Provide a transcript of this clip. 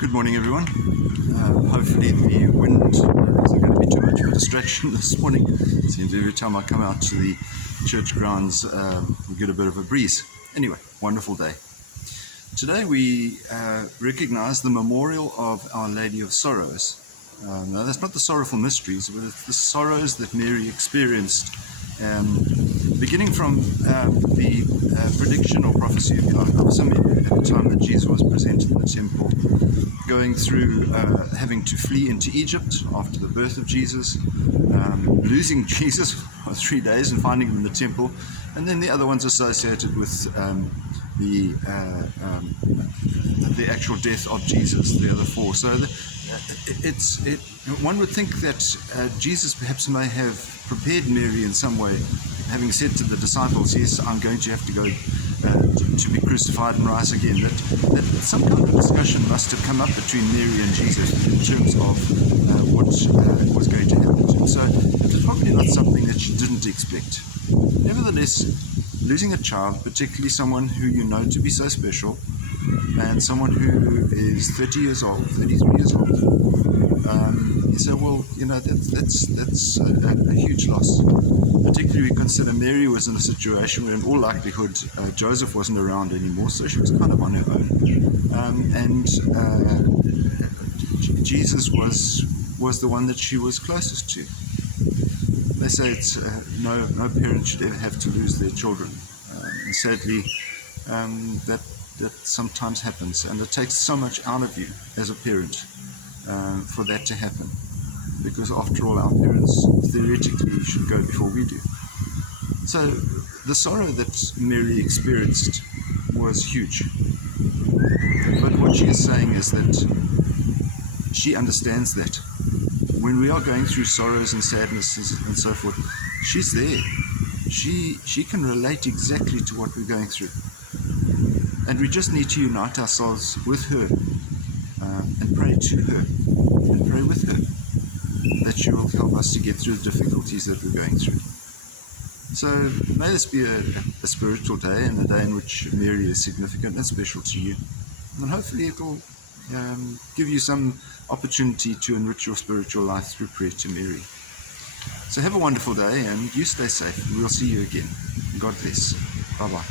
Good morning, everyone. Hopefully the wind isn't going to be too much of a distraction this morning. It seems every time I come out to the church grounds, we get a bit of a breeze. Anyway, wonderful day. Today we recognize the memorial of Our Lady of Sorrows. Now, that's not the sorrowful mysteries, but it's the sorrows that Mary experienced, beginning from the prediction or prophecy of Simeon at the time that Jesus was presented in the temple, going through having to flee into Egypt after the birth of Jesus, losing Jesus for 3 days and finding him in the temple, and then the other ones associated with the actual death of Jesus, the other four. So one would think that Jesus perhaps may have prepared Mary in some way, having said to the disciples, yes, I'm going to have to go to be crucified and rise again, that some kind of discussion must have come up between Mary and Jesus in terms of what was going to happen. So it was probably not something that she didn't expect. Nevertheless, losing a child, particularly someone who you know to be so special, and someone who is 30 years old, 33 years old, you say, well, that's a huge loss. Particularly we consider Mary was in a situation where in all likelihood Joseph wasn't around anymore, so she was kind of on her own. And Jesus was the one that she was closest to. They say it's no parent should ever have to lose their children. And sadly, that sometimes happens, and it takes so much out of you as a parent for that to happen, because after all, our parents theoretically should go before we do. So the sorrow that Mary experienced was huge, but what she is saying is that she understands that when we are going through sorrows and sadnesses and so forth, she's there. She can relate exactly to what we're going through. And we just need to unite ourselves with her and pray to her and pray with her that she will help us to get through the difficulties that we're going through. So may this be a spiritual day, and a day in which Mary is significant and special to you. And hopefully it will give you some opportunity to enrich your spiritual life through prayer to Mary. So have a wonderful day, and you stay safe. We'll see you again. God bless. Bye-bye.